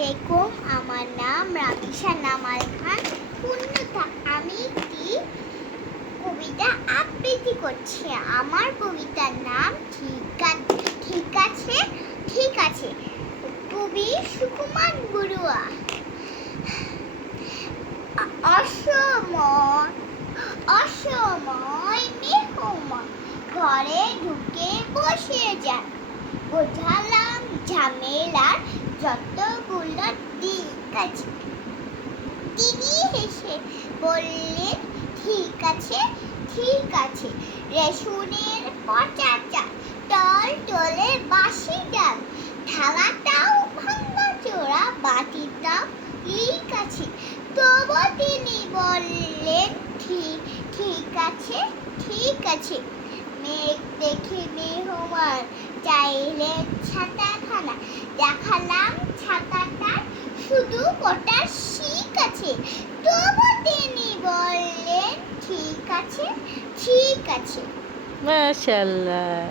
আলাইকুম, আমার নাম রামিসা নামাল খান পূর্ণতা। আমি একটি কবিতা আবৃত্তি করছি। আমার কবিতার নাম ঠিক আছে ঠিক আছে। কবি সুকুমার বড়ুয়া। অসময় মেহমান ঘরে ঢুকে বসে যান, বোঝালাম ঝামেলার যতগুলো দিক আছে। তিনি হেসে বললেন, ঠিক আছে ঠিক আছে। রেশনের পচা চাল, টল টলে বাসি ডাল, থালাটাও ভাঙা চোরা, বাটিটাও লিক আছে। তবু তিনি বললেন, ঠিক আছে ঠিক আছে। মেঘ দেখে মেহমান চাইলেন ছাতাখানা, দেখালাম ছাতাটার শুধু কটা শিক আছে। তবু তিনি বললেন, ঠিক আছে ঠিক আছে। মাশাআল্লাহ।